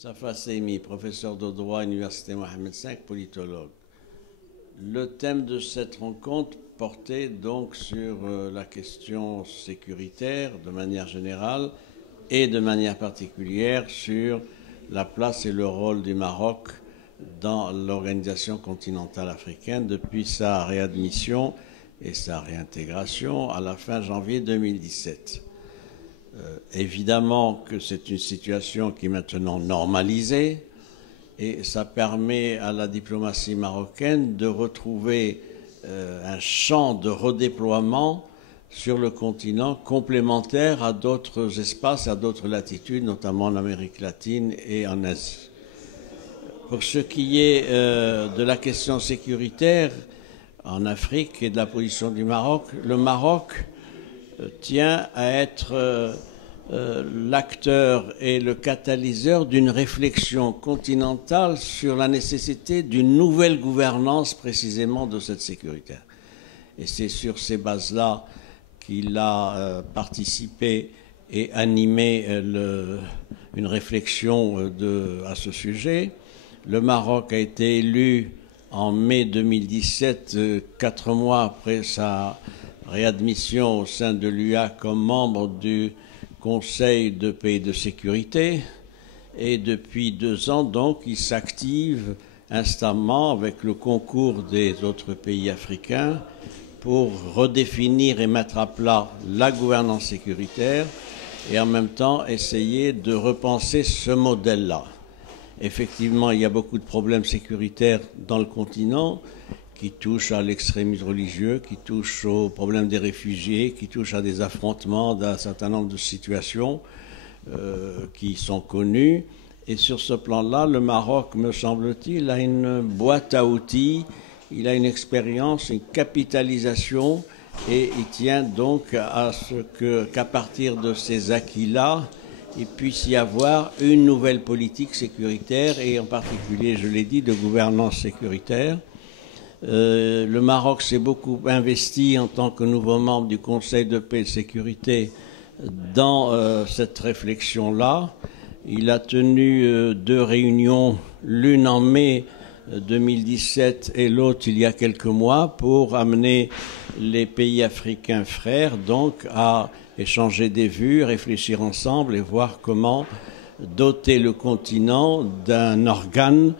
Safa Seymi, professeur de droit à l'Université Mohamed V, politologue. Le thème de cette rencontre portait donc sur la question sécuritaire de manière générale et de manière particulière sur la place et le rôle du Maroc dans l'organisation continentale africaine depuis sa réadmission et sa réintégration à la fin janvier 2017. Évidemment que c'est une situation qui est maintenant normalisée et ça permet à la diplomatie marocaine de retrouver un champ de redéploiement sur le continent complémentaire à d'autres espaces, à d'autres latitudes, notamment en Amérique latine et en Asie. Pour ce qui est de la question sécuritaire en Afrique et de la position du Maroc, le Maroc tient à être l'acteur et le catalyseur d'une réflexion continentale sur la nécessité d'une nouvelle gouvernance précisément de cette sécurité. Et c'est sur ces bases-là qu'il a participé et animé une réflexion à ce sujet. Le Maroc a été élu en mai 2017, 4 mois après sa réadmission au sein de l'UA comme membre du Conseil de paix et de sécurité. Et depuis 2 ans, donc, il s'active instamment avec le concours des autres pays africains pour redéfinir et mettre à plat la gouvernance sécuritaire et en même temps essayer de repenser ce modèle-là. Effectivement, il y a beaucoup de problèmes sécuritaires dans le continent qui touchent à l'extrémisme religieux, qui touchent aux problèmes des réfugiés, qui touchent à des affrontements d'un certain nombre de situations qui sont connues. Et sur ce plan-là, le Maroc, me semble-t-il, a une boîte à outils, il a une expérience, une capitalisation, et il tient donc à ce qu'à partir de ces acquis-là, il puisse y avoir une nouvelle politique sécuritaire, et en particulier, je l'ai dit, de gouvernance sécuritaire. Le Maroc s'est beaucoup investi en tant que nouveau membre du Conseil de paix et de sécurité dans cette réflexion-là. Il a tenu 2 réunions, l'une en mai 2017 et l'autre il y a quelques mois, pour amener les pays africains frères donc à échanger des vues, réfléchir ensemble et voir comment doter le continent d'un organe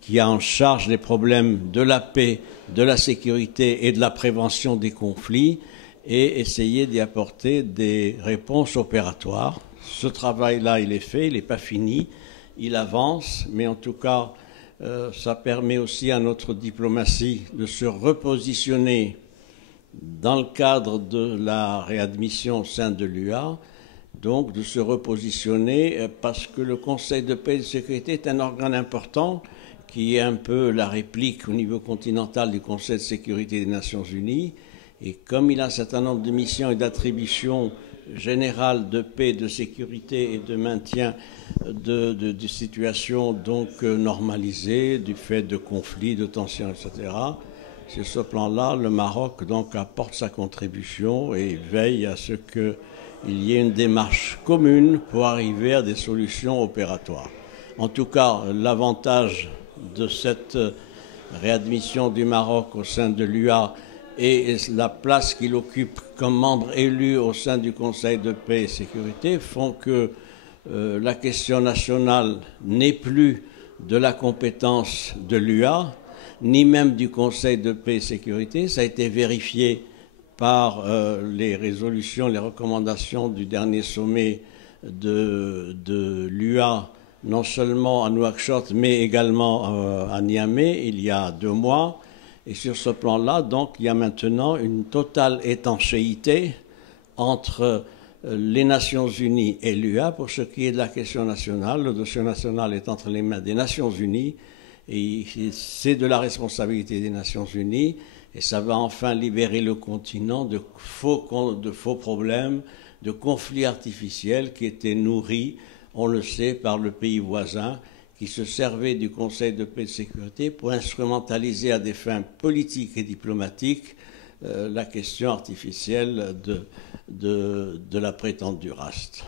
qui a en charge les problèmes de la paix, de la sécurité et de la prévention des conflits et essayer d'y apporter des réponses opératoires. Ce travail-là, il est fait, il n'est pas fini, il avance, mais en tout cas, ça permet aussi à notre diplomatie de se repositionner dans le cadre de la réadmission au sein de l'UA, donc de se repositionner parce que le Conseil de paix et de sécurité est un organe important qui est un peu la réplique au niveau continental du Conseil de sécurité des Nations Unies. Et comme il a un certain nombre de missions et d'attributions générales de paix, de sécurité et de maintien de situations donc normalisées, du fait de conflits, de tensions, etc., sur ce plan-là, le Maroc donc apporte sa contribution et veille à ce qu'il y ait une démarche commune pour arriver à des solutions opératoires. En tout cas, l'avantage de cette réadmission du Maroc au sein de l'UA et la place qu'il occupe comme membre élu au sein du Conseil de paix et sécurité font que la question nationale n'est plus de la compétence de l'UA, ni même du Conseil de paix et sécurité. Ça a été vérifié par les résolutions, les recommandations du dernier sommet de l'UA, non seulement à Nouakchott, mais également à Niamey, il y a 2 mois. Et sur ce plan-là, donc, il y a maintenant une totale étanchéité entre les Nations Unies et l'UA pour ce qui est de la question nationale. Le dossier national est entre les mains des Nations Unies et c'est de la responsabilité des Nations Unies et ça va enfin libérer le continent de faux problèmes, de conflits artificiels qui étaient nourris, on le sait, par le pays voisin qui se servait du Conseil de paix et de sécurité pour instrumentaliser à des fins politiques et diplomatiques la question artificielle de la prétendue raste.